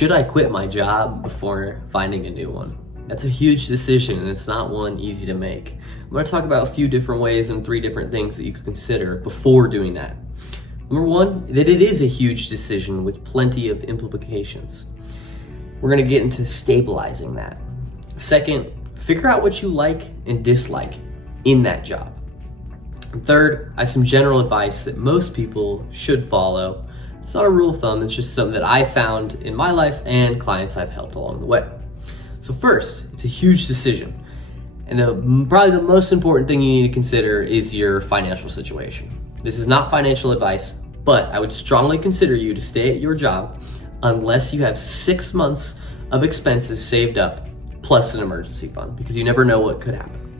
should I quit my job before finding a new one? That's a huge decision, and it's not one easy to make. I'm going to talk about a few different ways and 3 different things that you could consider before doing that. Number 1, that it is a huge decision with plenty of implications. We're going to get into stabilizing that. Second, figure out what you like and dislike in that job. And third, I have some general advice that most people should follow. It's not a rule of thumb, it's just something that I found in my life and clients I've helped along the way. So first, it's a huge decision. And probably the most important thing you need to consider is your financial situation. This is not financial advice, but I would strongly consider you to stay at your job unless you have 6 months of expenses saved up plus an emergency fund, because you never know what could happen.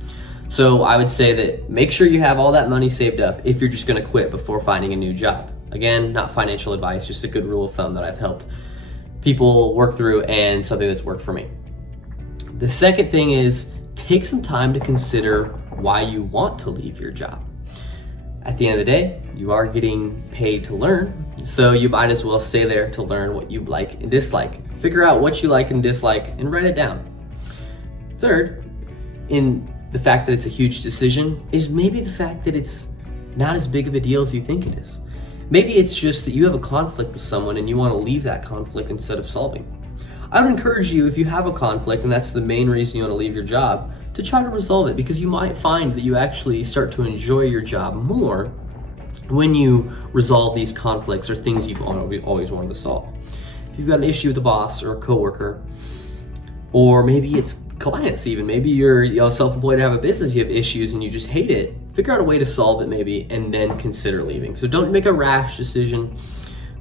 So I would say that make sure you have all that money saved up if you're just gonna quit before finding a new job. Again, not financial advice, just a good rule of thumb that I've helped people work through and something that's worked for me. The second thing is take some time to consider why you want to leave your job. At the end of the day, you are getting paid to learn, so you might as well stay there to learn what you like and dislike. Figure out what you like and dislike and write it down. Third, in the fact that it's a huge decision, is maybe the fact that it's not as big of a deal as you think it is. Maybe it's just that you have a conflict with someone and you want to leave that conflict instead of solving. I would encourage you, if you have a conflict and that's the main reason you want to leave your job, to try to resolve it, because you might find that you actually start to enjoy your job more when you resolve these conflicts or things you've always wanted to solve. If you've got an issue with a boss or a coworker, or maybe it's clients even, maybe you're self-employed and have a business, you have issues and you just hate it, figure out a way to solve it maybe, and then consider leaving. So don't make a rash decision.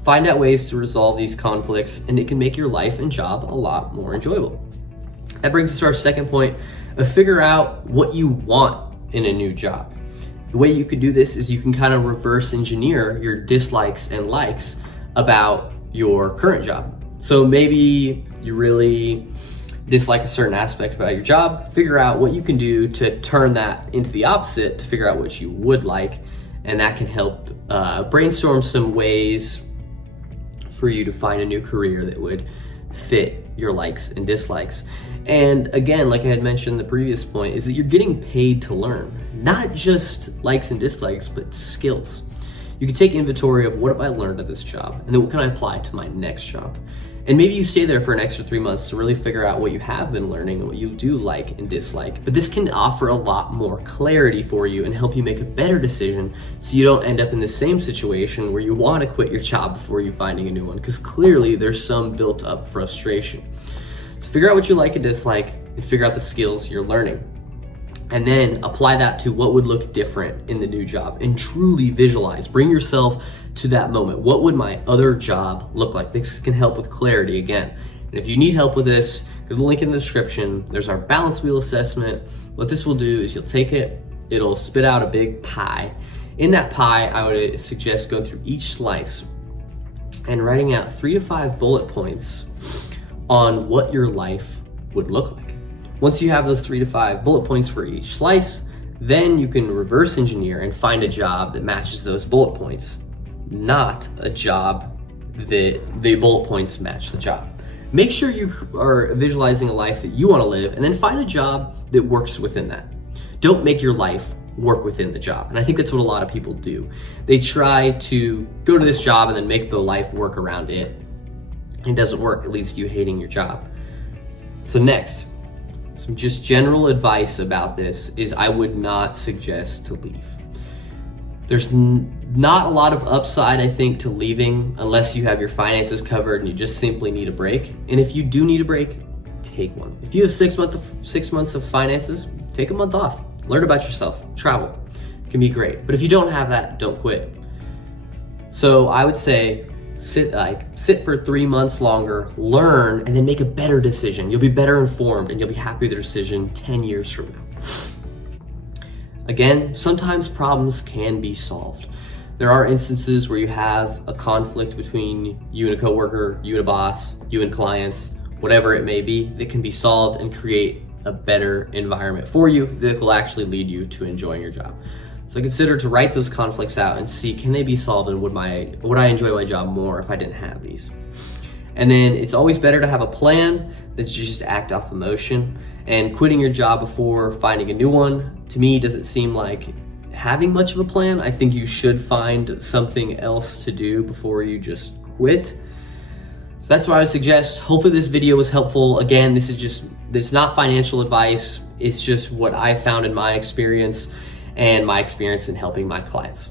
Find out ways to resolve these conflicts, and it can make your life and job a lot more enjoyable. That brings us to our second point of figure out what you want in a new job. The way you could do this is you can kind of reverse engineer your dislikes and likes about your current job. So maybe you really dislike a certain aspect about your job, figure out what you can do to turn that into the opposite to figure out what you would like, and that can help brainstorm some ways for you to find a new career that would fit your likes and dislikes. And again, like I had mentioned in the previous point, is that you're getting paid to learn, not just likes and dislikes, but skills. You can take inventory of what have I learned at this job, and then what can I apply to my next job. And maybe you stay there for an extra 3 months to really figure out what you have been learning and what you do like and dislike. But this can offer a lot more clarity for you and help you make a better decision so you don't end up in the same situation where you want to quit your job before you finding a new one, because clearly there's some built up frustration. So figure out what you like and dislike and figure out the skills you're learning. And then apply that to what would look different in the new job and truly visualize. Bring yourself to that moment. What would my other job look like? This can help with clarity again. And if you need help with this, go to the link in the description. There's our balance wheel assessment. What this will do is you'll take it, it'll spit out a big pie. In that pie, I would suggest going through each slice and writing out 3 to 5 bullet points on what your life would look like. Once you have those 3 to 5 bullet points for each slice, then you can reverse engineer and find a job that matches those bullet points, not a job that the bullet points match the job. Make sure you are visualizing a life that you want to live, and then find a job that works within that. Don't make your life work within the job. And I think that's what a lot of people do. They try to go to this job and then make the life work around it. It doesn't work. It leads to you hating your job. So next, some just general advice about this is I would not suggest to leave. There's not a lot of upside, I think, to leaving unless you have your finances covered and you just simply need a break. And if you do need a break, take one. If you have 6 months of finances, take a month off. Learn about yourself, travel. It can be great. But if you don't have that, don't quit. So I would say sit for 3 months longer, learn, and then make a better decision. You'll be better informed and you'll be happy with the decision 10 years from now. Again, sometimes problems can be solved. There are instances where you have a conflict between you and a coworker, you and a boss, you and clients, whatever it may be, that can be solved and create a better environment for you that will actually lead you to enjoying your job. So consider to write those conflicts out and see, can they be solved, and would I enjoy my job more if I didn't have these? And then it's always better to have a plan than to just act off emotion. And quitting your job before finding a new one, to me, doesn't seem like having much of a plan. I think you should find something else to do before you just quit. So that's what I would suggest. Hopefully this video was helpful. Again, it's not financial advice. It's just what I found in my experience and my experience in helping my clients.